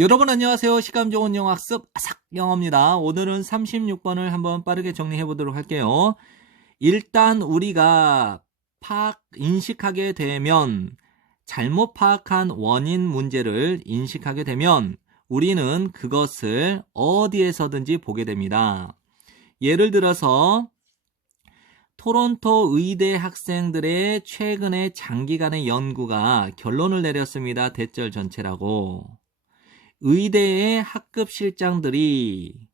여러분 안녕하세요. 시간 좋은 영어 학습 아삭영어입니다. 오늘은 36번을 한번 빠르게 정리해 보도록 할게요. 일단 우리가 인식하게 되면 잘못 파악한 원인 문제를 인식하게 되면 우리는 그것을 어디에서든지 보게 됩니다. 예를 들어서 토론토 의대 학생들의 최근의 장기간의 연구가 결론을 내렸습니다. 대절 전체라고. 의대의 학급 실장들이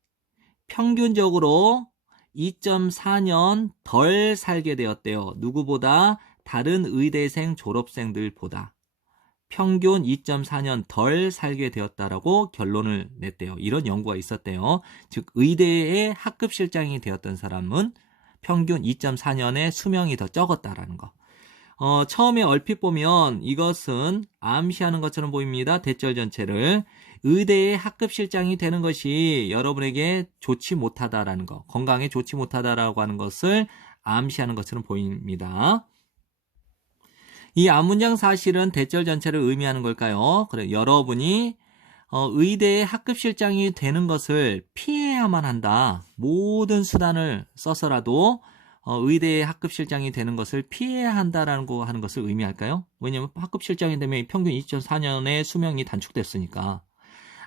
평균적으로 2.4년 덜 살게 되었대요. 누구보다? 다른 의대생 졸업생들보다 평균 2.4년 덜 살게 되었다라고 결론을 냈대요. 이런 연구가 있었대요. 즉 의대의 학급 실장이 되었던 사람은 평균 2.4년의 수명이 더 적었다라는 거. 처음에 얼핏 보면 이것은 암시하는 것처럼 보입니다. 대절 전체를. 의대의 학급 실장이 되는 것이 여러분에게 좋지 못하다라는 거, 건강에 좋지 못하다라고 하는 것을 암시하는 것처럼 보입니다. 이 앞문장 사실은 대절 전체를 의미하는 걸까요? 그래, 여러분이 의대의 학급 실장이 되는 것을 피해야만 한다. 모든 수단을 써서라도 의대의 학급 실장이 되는 것을 피해야 한다라고 하는 것을 의미할까요? 왜냐하면 학급 실장이 되면 평균 2.4년의 수명이 단축됐으니까.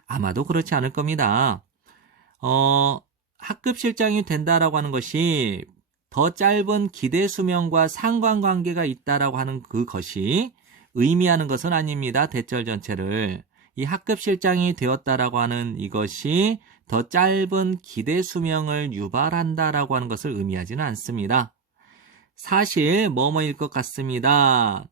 아마도 그렇지 않을 겁니다. 학급 실장이 된다라고 하는 것이 더 짧은 기대 수명과 상관관계가 있다라고 하는 그것이 의미하는 것은 아닙니다. 대절 전체를. 이 학급 실장이 되었다라고 하는 이것이 더 짧은 기대 수명을 유발한다라고 하는 것을 의미하지는 않습니다. 사실 뭐뭐일 것 같습니다.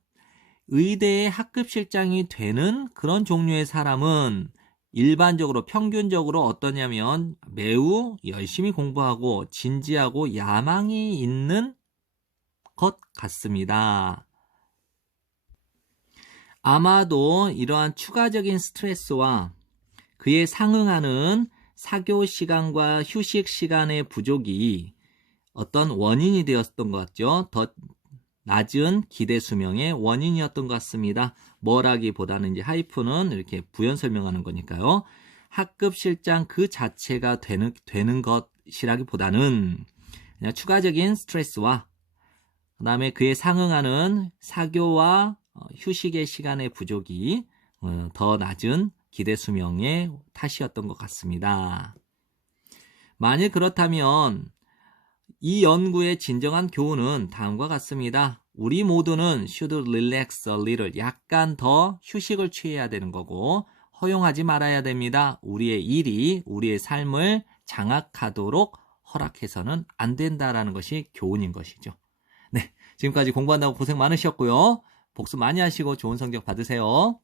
의대의 학급 실장이 되는 그런 종류의 사람은 일반적으로 평균적으로 어떠냐면 매우 열심히 공부하고 진지하고 야망이 있는 것 같습니다. 아마도 이러한 추가적인 스트레스와 그에 상응하는 사교 시간과 휴식 시간의 부족이 어떤 원인이 되었던 것 같죠. 더 낮은 기대 수명의 원인이었던 것 같습니다. 뭐라기보다는 이제 하이픈은 이렇게 부연 설명하는 거니까요. 학급 실장 그 자체가 되는 것이라기보다는 그냥 추가적인 스트레스와 그 다음에 그에 상응하는 사교와 휴식의 시간의 부족이 더 낮은 기대 수명의 탓이었던 것 같습니다. 만일 그렇다면 이 연구의 진정한 교훈은 다음과 같습니다. 우리 모두는 should relax a little, 약간 더 휴식을 취해야 되는 거고 허용하지 말아야 됩니다. 우리의 일이 우리의 삶을 장악하도록 허락해서는 안 된다라는 것이 교훈인 것이죠. 네, 지금까지 공부한다고 고생 많으셨고요. 복습 많이 하시고 좋은 성적 받으세요.